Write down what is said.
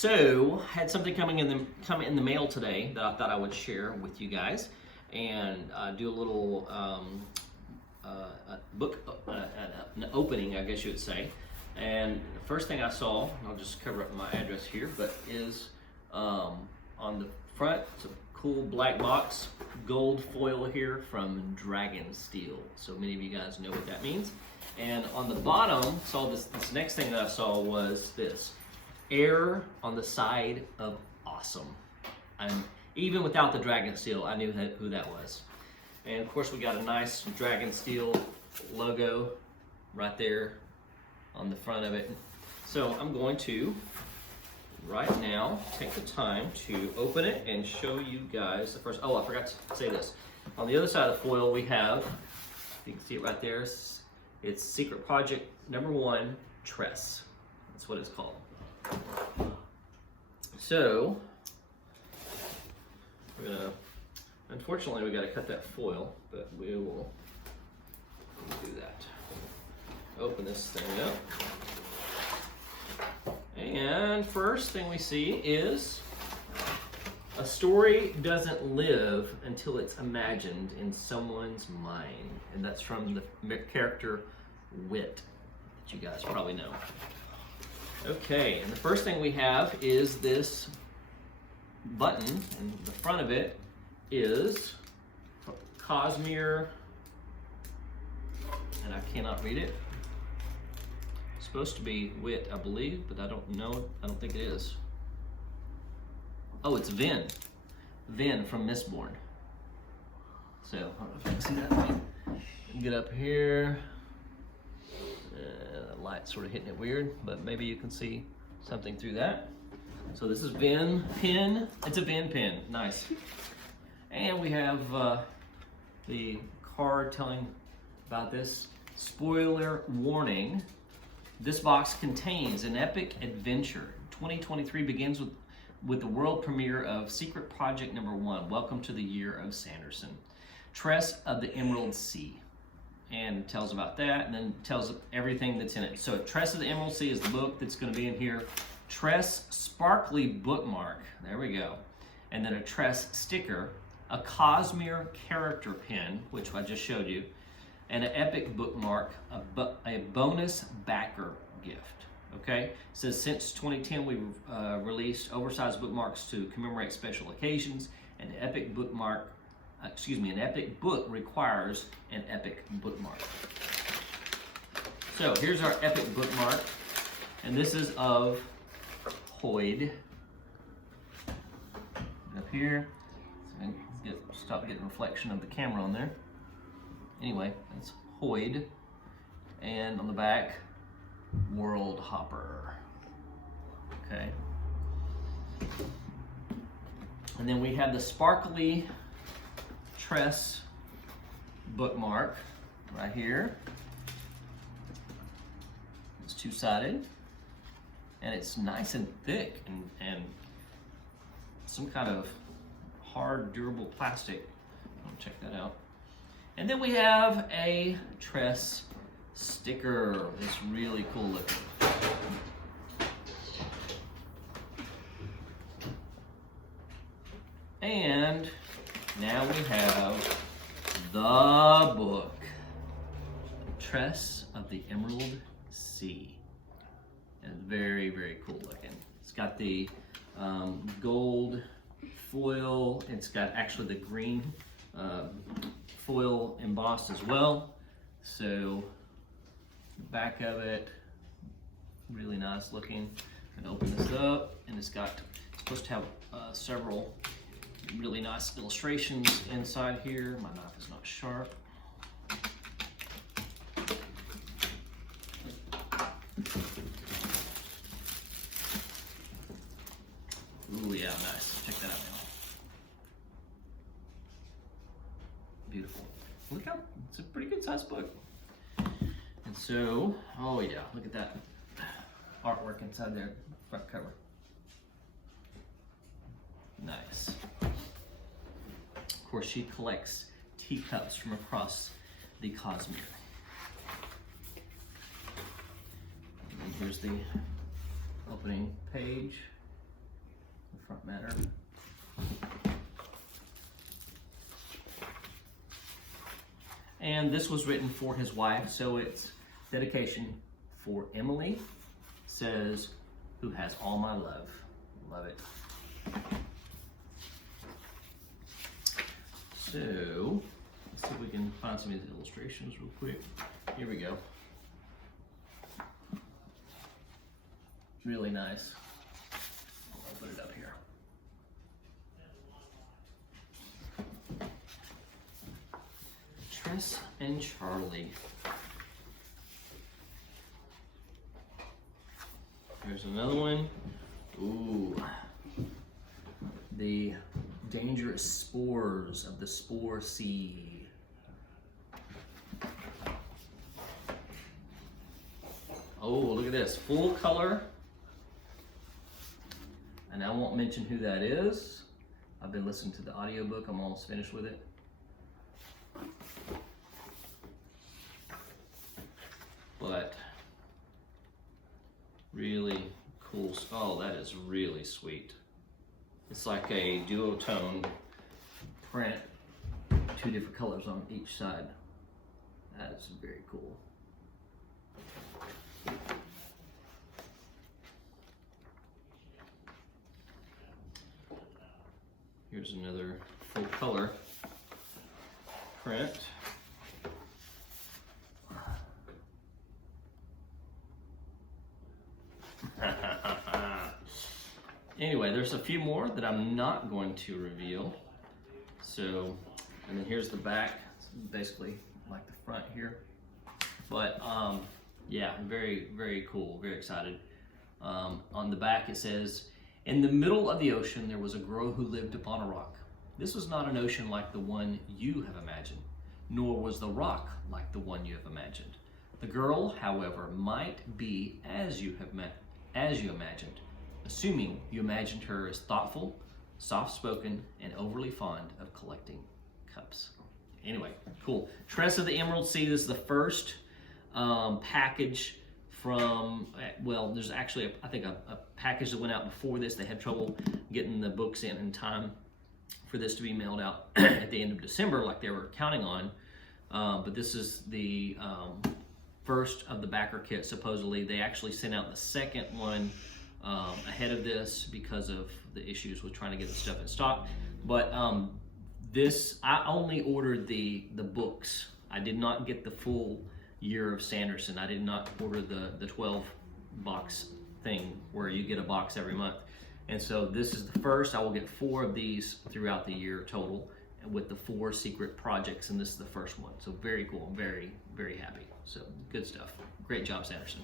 So, had something come in the mail today that I thought I would share with you guys, and do a little book an opening, I guess you would say. And the first thing I saw, and I'll just cover up my address here, but is on the front. It's a cool black box, gold foil here from Dragon Steel. So many of you guys know what that means. And on the bottom, saw this next thing that I saw was this. Air on the side of awesome. And even without the Dragon Steel, I knew who that was. And of course we got a nice Dragon Steel logo right there on the front of it. So I'm going to, right now, take the time to open it and show you guys the first, I forgot to say this. On the other side of the foil we have, you can see it right there, it's Secret Project #1, Tress. That's what it's called. So, unfortunately we got to cut that foil, but we will do that. Open this thing up. And first thing we see is a story doesn't live until it's imagined in someone's mind. And that's from the character Wit, that you guys probably know. Okay, and the first thing we have is this button, and the front of it is Cosmere, and I cannot read it. It's supposed to be Wit, I believe, but I don't know. I don't think it is. Oh, it's Vin. Vin from Mistborn. So, I don't know if you can see that. Get up here. The light's sort of hitting it weird, but maybe you can see something through that. So this is Vin pin. It's a Vin pin. Nice. And we have the card telling about this. Spoiler warning. This box contains an epic adventure. 2023 begins with the world premiere of Secret Project #1. Welcome to the year of Sanderson. Tress of the Emerald Sea. And tells about that, and then tells everything that's in it. So Tress of the Emerald Sea is the book that's going to be in here. Tress sparkly bookmark, there we go. And then a Tress sticker, a Cosmere character pin, which I just showed you, and an epic bookmark, a bonus backer gift. Okay, it says since 2010 we've released oversized bookmarks to commemorate special occasions, and the epic bookmark. An epic book requires an epic bookmark. So here's our epic bookmark, and this is of Hoid. Up here, so stop getting reflection of the camera on there. Anyway, that's Hoid, and on the back, World Hopper. Okay. And then we have the sparkly Tress bookmark right here. It's two-sided, and it's nice and thick, and some kind of hard, durable plastic. I'll check that out. And then we have a Tress sticker. It's really cool looking. And now we have the book, Tress of the Emerald Sea. And very, very cool looking. It's got the gold foil. It's got actually the green foil embossed as well. So the back of it, really nice looking. I'm gonna open this up, and it's supposed to have several really nice illustrations inside here. My knife is not sharp. Ooh, yeah, nice. Check that out now. Beautiful. Look how, it's a pretty good sized book. And so, oh yeah, look at that artwork inside there, front cover. Nice. Of course, she collects teacups from across the Cosmere. And here's the opening page. front matter. And this was written for his wife, so it's dedication for Emily. Says, who has all my love. Love it. So, let's see if we can find some of these illustrations real quick. Here we go. Really nice. I'll put it up here. Tress and Charlie. Here's another one. Ooh. The dangerous spores of the spore sea. Oh, look at this. Full color. And I won't mention who that is. I've been listening to the audiobook. I'm almost finished with it. But really cool. Oh, that is really sweet. It's like a duotone print, 2 different colors on each side. That is very cool. Here's another full color print. Anyway, there's a few more that I'm not going to reveal. So, and then here's the back. It's basically like the front here. But yeah, very, very cool, very excited. On the back it says, in the middle of the ocean there was a girl who lived upon a rock. This was not an ocean like the one you have imagined, nor was the rock like the one you have imagined. The girl, however, might be as you imagined, assuming you imagined her as thoughtful, soft-spoken, and overly fond of collecting cups. Anyway, cool. Tress of the Emerald Sea. This is the first package from, well, there's actually, I think, a package that went out before this. They had trouble getting the books in time for this to be mailed out at the end of December like they were counting on. But this is the first of the backer kit, supposedly. They actually sent out the second one ahead of this because of the issues with trying to get the stuff in stock. But this, I only ordered the books. I did not get the full year of Sanderson. I did not order the 12 box thing where you get a box every month. And so this is the first. I will get 4 of these throughout the year total with the 4 secret projects, and this is the first one. So very cool. I'm very, very happy. So good stuff. Great job, Sanderson.